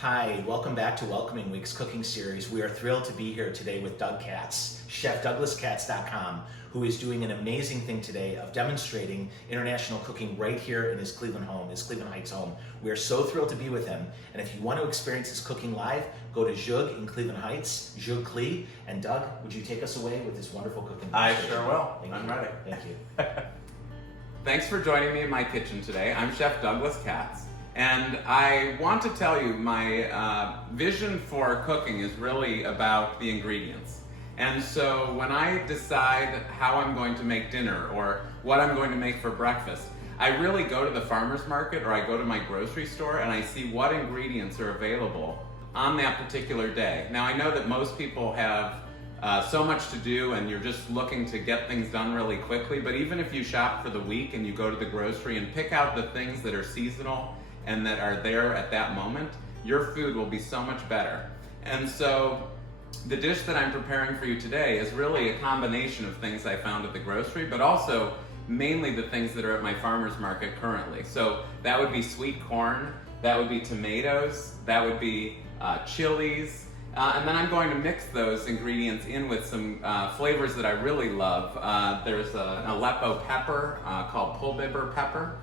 Hi, welcome back to Welcoming Week's cooking series. We are thrilled to be here today with Doug Katz, ChefDouglasKatz.com, who is doing an amazing thing today of demonstrating international cooking right here in his Cleveland home, his Cleveland Heights home. We are so thrilled to be with him, and if you want to experience his cooking live, go to Zhug in Cleveland Heights, Zhug Kli, and Doug, would you take us away with this wonderful cooking demonstration? I sure will. I'm ready. Thank you. Thanks for joining me in my kitchen today. I'm Chef Douglas Katz. And I want to tell you my vision for cooking is really about the ingredients. And so when I decide how I'm going to make dinner or what I'm going to make for breakfast, I really go to the farmer's market or I go to my grocery store and I see what ingredients are available on that particular day. Now I know that most people have so much to do and you're just looking to get things done really quickly, but even if you shop for the week and you go to the grocery and pick out the things that are seasonal and that are there at that moment, your food will be so much better. And so the dish that I'm preparing for you today is really a combination of things I found at the grocery, but also mainly the things that are at my farmer's market currently. So that would be sweet corn, that would be tomatoes, that would be chilies, and then I'm going to mix those ingredients in with some flavors that I really love. There's an Aleppo pepper called pulbiber pepper.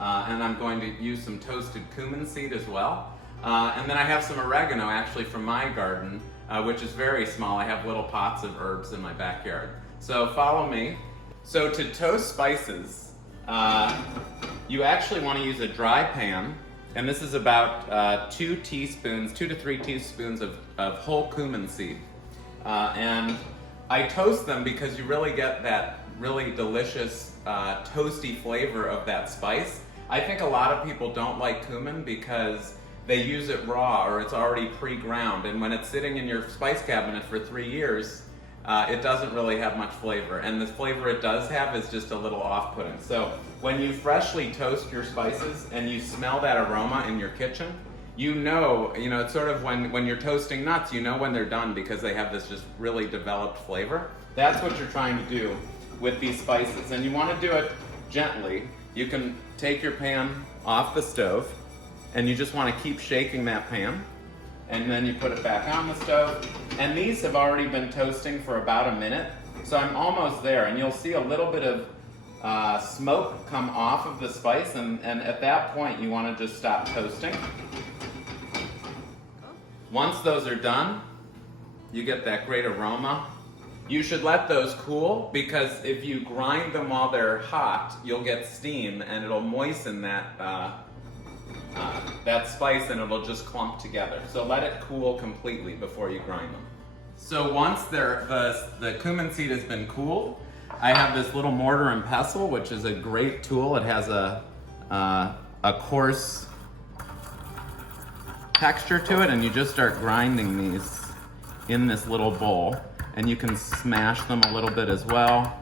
And I'm going to use some toasted cumin seed as well. And then I have some oregano actually from my garden, which is very small. I have little pots of herbs in my backyard. So follow me. So to toast spices, you actually want to use a dry pan. And this is about 2 to 3 teaspoons of whole cumin seed. And I toast them because you really get that really delicious toasty flavor of that spice. I think a lot of people don't like cumin because they use it raw or it's already pre-ground, and when it's sitting in your spice cabinet for 3 years, it doesn't really have much flavor, and the flavor it does have is just a little off-putting. So when you freshly toast your spices and you smell that aroma in your kitchen, you know it's sort of when you're toasting nuts, you know when they're done because they have this just really developed flavor. That's what you're trying to do with these spices, and you want to do it gently. You can take your pan off the stove and you just want to keep shaking that pan, and then you put it back on the stove, and these have already been toasting for about a minute, so I'm almost there, and you'll see a little bit of smoke come off of the spice, and at that point you want to just stop toasting. Once those are done, you get that great aroma. You should let those cool, because if you grind them while they're hot, you'll get steam and it'll moisten that spice and it'll just clump together. So let it cool completely before you grind them. So once the cumin seed has been cooled, I have this little mortar and pestle, which is a great tool. It has a coarse texture to it, and you just start grinding these in this little bowl. And you can smash them a little bit as well.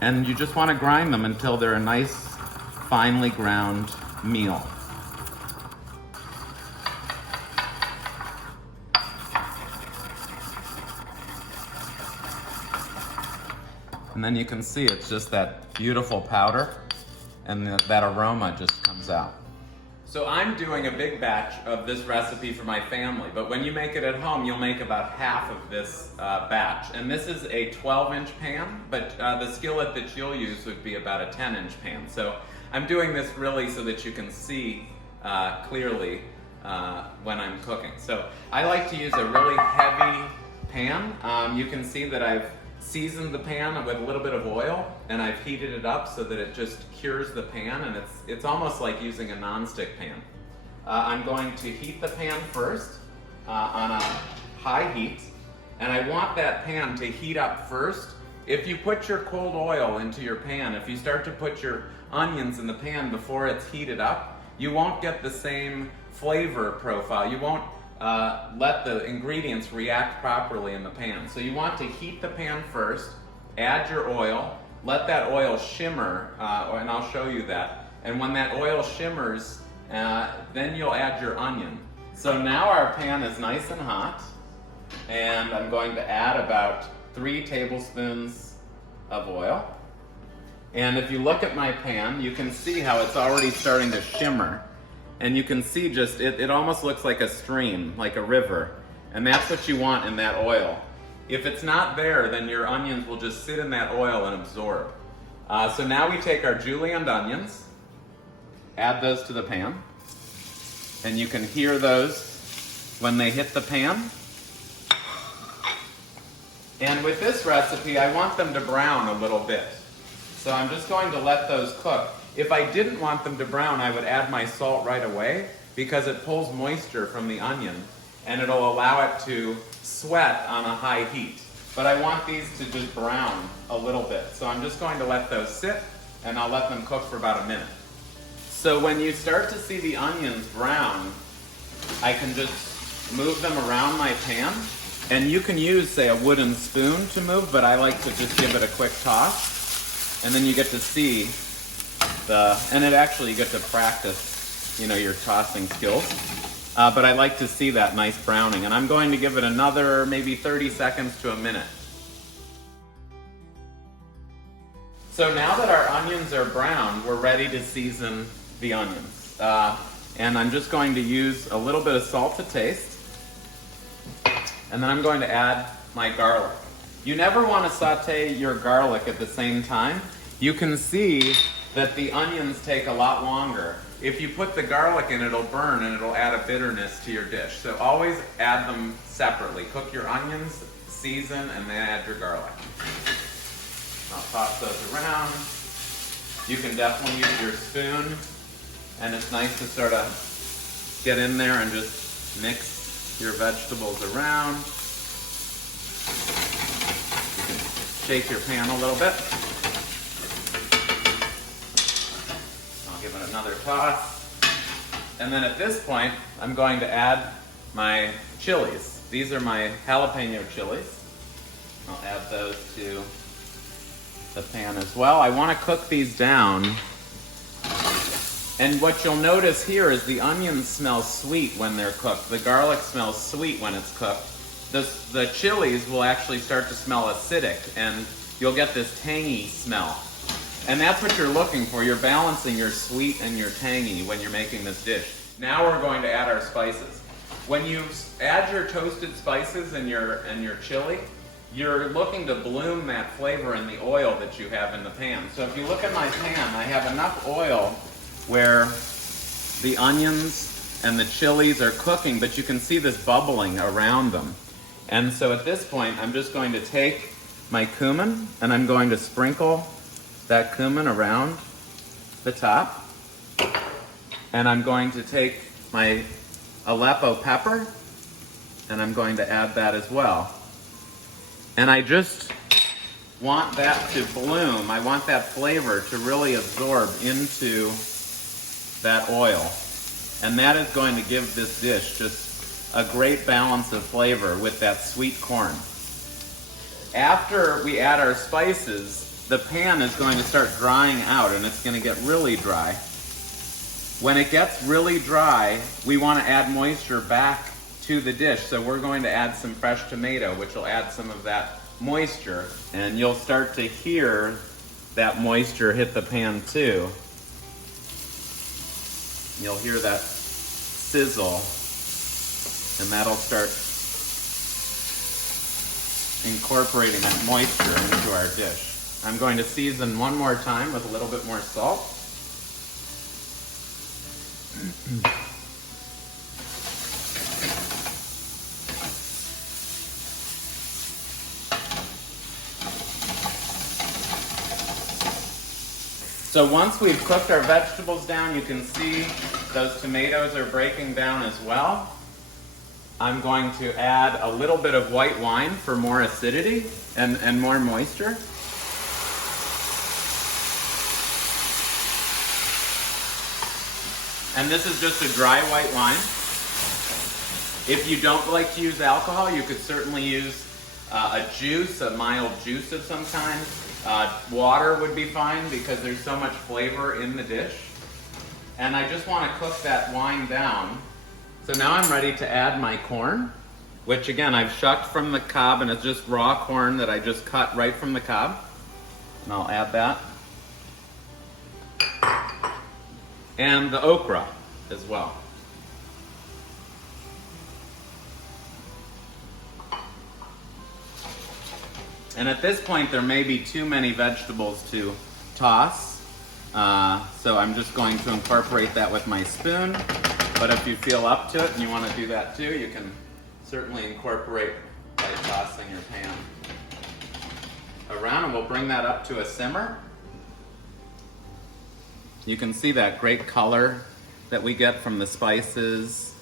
And you just want to grind them until they're a nice, finely ground meal. And then you can see it's just that beautiful powder, and that aroma just comes out. So I'm doing a big batch of this recipe for my family, but when you make it at home, you'll make about half of this batch. And this is a 12-inch pan, but the skillet that you'll use would be about a 10-inch pan. So I'm doing this really so that you can see clearly when I'm cooking. So I like to use a really heavy pan. You can see that I've seasoned the pan with a little bit of oil, and I've heated it up so that it just cures the pan, and it's almost like using a non-stick pan. I'm going to heat the pan first on a high heat, and I want that pan to heat up first. If you put your cold oil into your pan, if you start to put your onions in the pan before it's heated up, you won't get the same flavor profile. You won't let the ingredients react properly in the pan. So you want to heat the pan first, add your oil, let that oil shimmer, and I'll show you that. And when that oil shimmers, then you'll add your onion. So now our pan is nice and hot, and I'm going to add about 3 tablespoons of oil. And if you look at my pan, you can see how it's already starting to shimmer. and you can see just, it almost looks like a stream, like a river. And that's what you want in that oil. If it's not there, then your onions will just sit in that oil and absorb. So now we take our julienne onions, add those to the pan, and you can hear those when they hit the pan. And with this recipe, I want them to brown a little bit. So I'm just going to let those cook. If I didn't want them to brown, I would add my salt right away because it pulls moisture from the onion and it'll allow it to sweat on a high heat. But I want these to just brown a little bit. So I'm just going to let those sit and I'll let them cook for about a minute. So when you start to see the onions brown, I can just move them around my pan. And you can use, say, a wooden spoon to move, but I like to just give it a quick toss. And then you get to see and it actually, you get to practice, your tossing skills. But I like to see that nice browning. And I'm going to give it another maybe 30 seconds to a minute. So now that our onions are brown, we're ready to season the onions. And I'm just going to use a little bit of salt to taste. And then I'm going to add my garlic. You never want to saute your garlic at the same time. You can see that the onions take a lot longer. If you put the garlic in, it'll burn and it'll add a bitterness to your dish. So always add them separately. Cook your onions, season, and then add your garlic. I'll toss those around. You can definitely use your spoon, and it's nice to sort of get in there and just mix your vegetables around. You can shake your pan a little bit. I'll give it another toss. And then at this point, I'm going to add my chilies. These are my jalapeno chilies. I'll add those to the pan as well. I want to cook these down. And what you'll notice here is the onions smell sweet when they're cooked. The garlic smells sweet when it's cooked. The chilies will actually start to smell acidic, and you'll get this tangy smell. And that's what you're looking for. You're balancing your sweet and your tangy when you're making this dish. Now we're going to add our spices. When you add your toasted spices and your chili, you're looking to bloom that flavor in the oil that you have in the pan. So if you look at my pan, I have enough oil where the onions and the chilies are cooking, but you can see this bubbling around them. And so at this point, I'm just going to take my cumin and I'm going to sprinkle that cumin around the top. And I'm going to take my Aleppo pepper and I'm going to add that as well. And I just want that to bloom. I want that flavor to really absorb into that oil. And that is going to give this dish just a great balance of flavor with that sweet corn. After we add our spices, the pan is going to start drying out and it's going to get really dry. When it gets really dry, we want to add moisture back to the dish. So we're going to add some fresh tomato, which will add some of that moisture. And you'll start to hear that moisture hit the pan too. You'll hear that sizzle, and that'll start incorporating that moisture into our dish. I'm going to season one more time with a little bit more salt. So once we've cooked our vegetables down, you can see those tomatoes are breaking down as well. I'm going to add a little bit of white wine for more acidity and more moisture. And this is just a dry white wine. If you don't like to use alcohol, you could certainly use a juice, a mild juice of some kind. Water would be fine because there's so much flavor in the dish. And I just want to cook that wine down. So now I'm ready to add my corn, which again I've shucked from the cob, and it's just raw corn that I just cut right from the cob. And I'll add that. And the okra. as well. And at this point, there may be too many vegetables to toss, so I'm just going to incorporate that with my spoon. But if you feel up to it and you want to do that too, you can certainly incorporate by tossing your pan around, and we'll bring that up to a simmer. You can see that great color that we get from the spices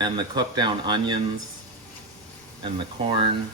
and the cooked down onions and the corn.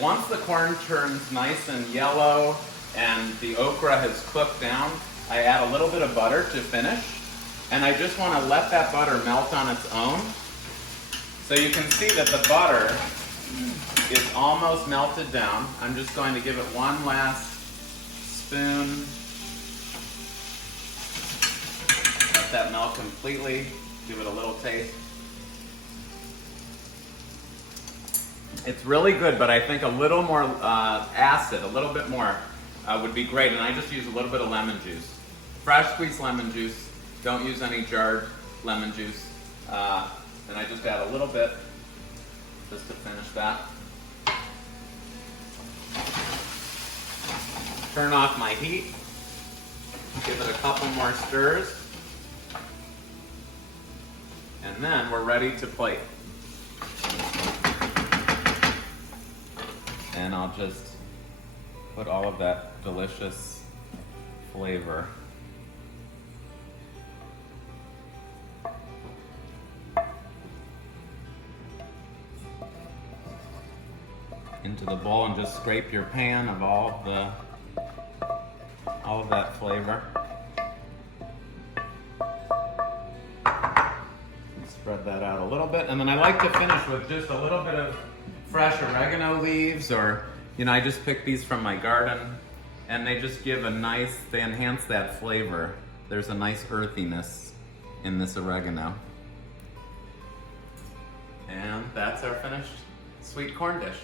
Once the corn turns nice and yellow and the okra has cooked down, I add a little bit of butter to finish, and I just want to let that butter melt on its own. So you can see that the butter is almost melted down. I'm just going to give it one last spoon. Let that melt completely. Give it a little taste. It's really good, but I think a little more acid, a little bit more would be great. And I just use a little bit of lemon juice. Fresh squeezed lemon juice. Don't use any jarred lemon juice. And I just add a little bit just to finish that. Turn off my heat. Give it a couple more stirs. And then we're ready to plate. And I'll just put all of that delicious flavor into the bowl, and just scrape your pan of all of that flavor. Spread that out a little bit, and then I like to finish with just a little bit of fresh oregano leaves, or I just pick these from my garden, and they just give they enhance that flavor. There's a nice earthiness in this oregano. And that's our finished sweet corn dish.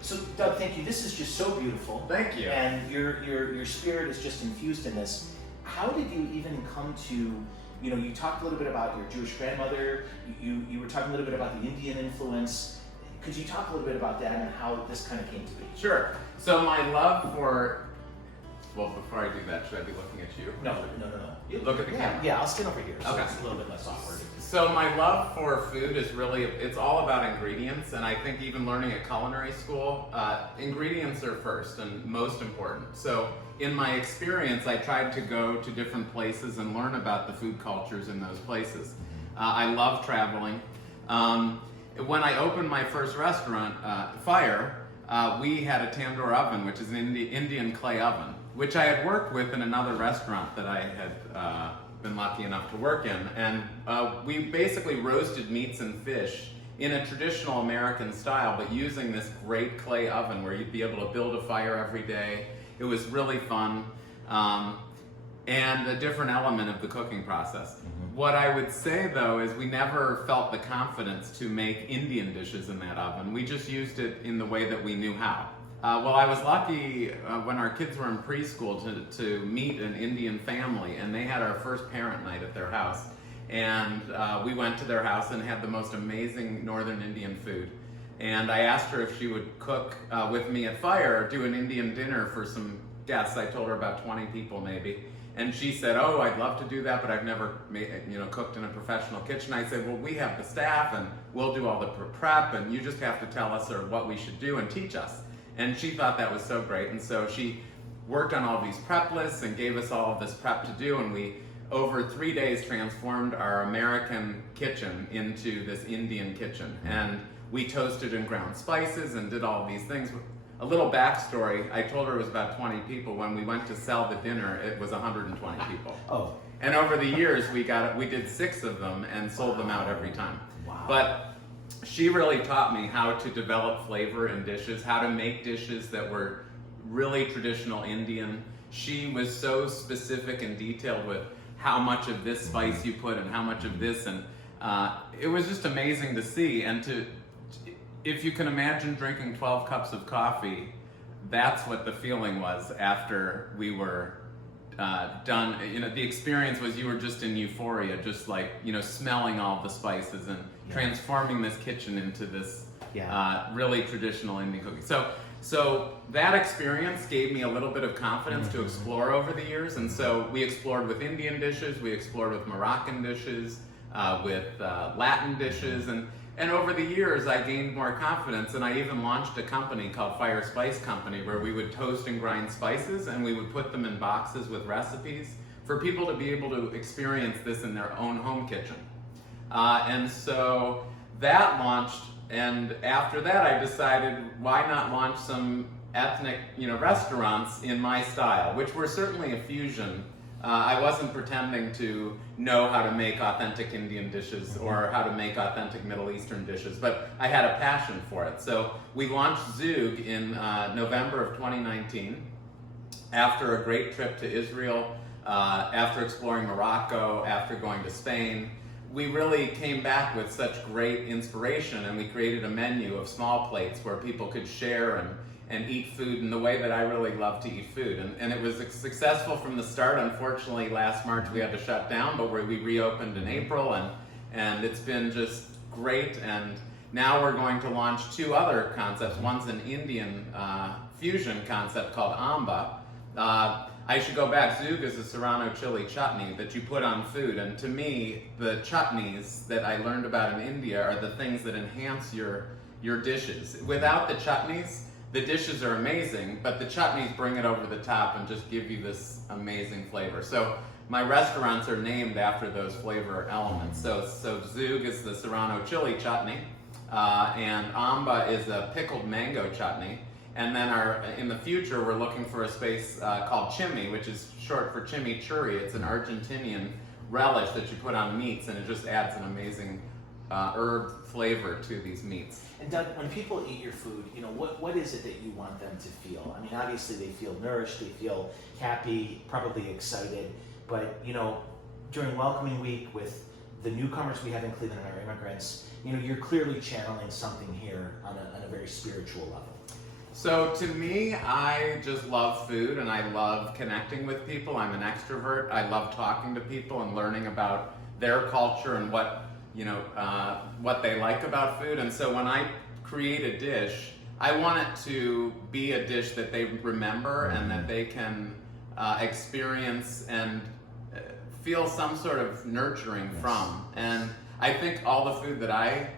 So Doug, thank you. This is just so beautiful. Thank you. And your spirit is just infused in this. How did you even come to, you talked a little bit about your Jewish grandmother, you were talking a little bit about the Indian influence. Could you talk a little bit about that and how this kind of came to be? Sure. So my love for, well, before I do that, should I be looking at you? No. You look at the camera. Yeah, I'll stand over here, so Okay. it's a little bit less awkward. So my love for food is really, it's all about ingredients, and I think even learning at culinary school, ingredients are first and most important. So in my experience, I tried to go to different places and learn about the food cultures in those places. I love traveling. When I opened my first restaurant, Fire, we had a tandoor oven, which is an Indian clay oven, which I had worked with in another restaurant that I had been lucky enough to work in. And we basically roasted meats and fish in a traditional American style, but using this great clay oven where you'd be able to build a fire every day. It was really fun, and a different element of the cooking process. What I would say though is we never felt the confidence to make Indian dishes in that oven. We just used it in the way that we knew how. Well, I was lucky when our kids were in preschool to meet an Indian family, and they had our first parent night at their house. And we went to their house and had the most amazing Northern Indian food. And I asked her if she would cook with me at Fire, do an Indian dinner for some guests. I told her about 20 people maybe. And she said, "Oh, I'd love to do that, but I've never cooked in a professional kitchen." I said, "Well, we have the staff and we'll do all the prep, and you just have to tell us what we should do and teach us." And she thought that was so great. And so she worked on all these prep lists and gave us all of this prep to do. And we, over 3 days, transformed our American kitchen into this Indian kitchen. And we toasted and ground spices and did all these things. A little backstory, I told her it was about 20 people. When we went to sell the dinner, it was 120 people. Oh. And over the years, we did 6 of them and sold them out every time. Wow. But she really taught me how to develop flavor in dishes, how to make dishes that were really traditional Indian. She was so specific and detailed with how much of this spice you put and how much of this, and it was just amazing to see. And if you can imagine drinking 12 cups of coffee, that's what the feeling was after we were done, the experience was you were just in euphoria, just like, smelling all the spices and transforming this kitchen into this really traditional Indian cooking. So that experience gave me a little bit of confidence to explore over the years, and so we explored with Indian dishes, we explored with Moroccan dishes, with Latin dishes, and over the years I gained more confidence, and I even launched a company called Fire Spice Company where we would toast and grind spices and we would put them in boxes with recipes for people to be able to experience this in their own home kitchen. And so that launched. And after that, I decided, why not launch some ethnic, restaurants in my style, which were certainly a fusion. I wasn't pretending to know how to make authentic Indian dishes or how to make authentic Middle Eastern dishes, but I had a passion for it. So we launched Zhug in November of 2019, after a great trip to Israel, after exploring Morocco, after going to Spain. We really came back with such great inspiration, and we created a menu of small plates where people could share and eat food in the way that I really love to eat food. And it was successful from the start. Unfortunately, last March we had to shut down, but we reopened in April, and it's been just great. And now we're going to launch 2 other concepts. One's an Indian fusion concept called Amba. I should go back. Zhug is a Serrano chili chutney that you put on food, and to me, the chutneys that I learned about in India are the things that enhance your dishes. Without the chutneys, the dishes are amazing, but the chutneys bring it over the top and just give you this amazing flavor. So my restaurants are named after those flavor elements. So Zhug is the Serrano chili chutney, and Amba is a pickled mango chutney. And then in the future, we're looking for a space called Chimi, which is short for chimichurri. It's an Argentinian relish that you put on meats, and it just adds an amazing herb flavor to these meats. And Doug, when people eat your food, what is it that you want them to feel? I mean, obviously they feel nourished, they feel happy, probably excited, but during Welcoming Week with the newcomers we have in Cleveland and our immigrants, you're clearly channeling something here on a very spiritual level. So to me, I just love food and I love connecting with people. I'm an extrovert. I love talking to people and learning about their culture and what they like about food. And so when I create a dish, I want it to be a dish that they remember and that they can experience and feel some sort of nurturing from. And I think all the food that I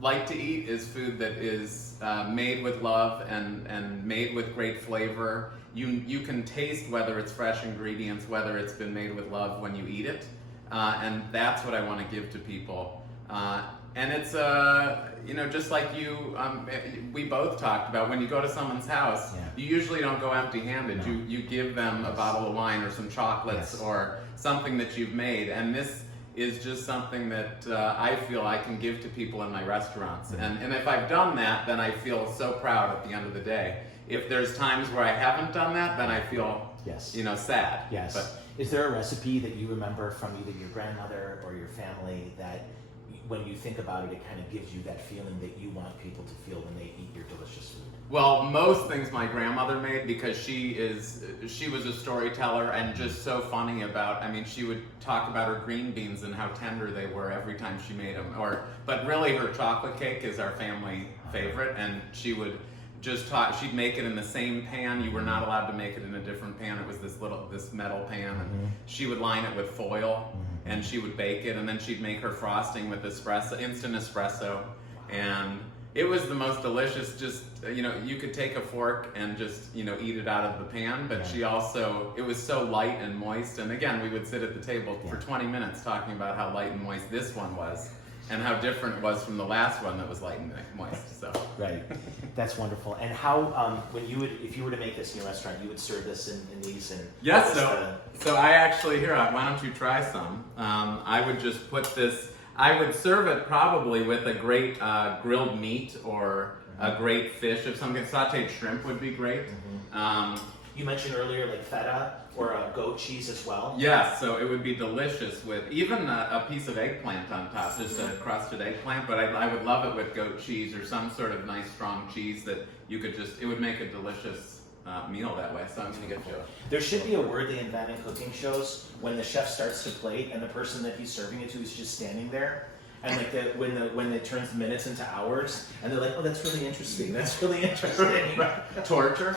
like to eat is food that is made with love and made with great flavor. You can taste whether it's fresh ingredients, whether it's been made with love when you eat it, and that's what I want to give to people. And it's just like we both talked about, when you go to someone's house, you usually don't go empty-handed. No. You give them a bottle of wine or some chocolates or something that you've made, and this is just something that I feel I can give to people in my restaurants. And if I've done that, then I feel so proud at the end of the day. If there's times where I haven't done that, then I feel sad. Yes. But is there a recipe that you remember from either your grandmother or your family that when you think about it, it kind of gives you that feeling that you want people to feel when they eat your delicious food? Well, most things my grandmother made, because she was a storyteller and just so funny about, she would talk about her green beans and how tender they were every time she made them. But really her chocolate cake is our family favorite, and she would she'd make it in the same pan. You were not allowed to make it in a different pan. It was this metal pan, and she would line it with foil, and she would bake it, and then she'd make her frosting with instant espresso, and it was the most delicious. Just you could take a fork and just eat it out of the pan, but it was so light and moist. And again, we would sit at the table for 20 minutes talking about how light and moist this one was, and how different it was from the last one that was light and moist. So right, that's wonderful. And how if you were to make this in your restaurant, you would serve this in these and yes. So I actually why don't you try some? I would just put this. I would serve it probably with a great grilled meat or a great fish. If something sautéed shrimp would be great. You mentioned earlier like feta or goat cheese as well. Yes, so it would be delicious with even a piece of eggplant on top, just a crusted eggplant. But I would love it with goat cheese or some sort of nice strong cheese that you could it would make a delicious meal that way, so I'm going to get to it. There should be a word they invent in cooking shows when the chef starts to plate and the person that he's serving it to is just standing there. And like when it turns minutes into hours, and they're like, "Oh, that's really interesting. That's really interesting." Torture.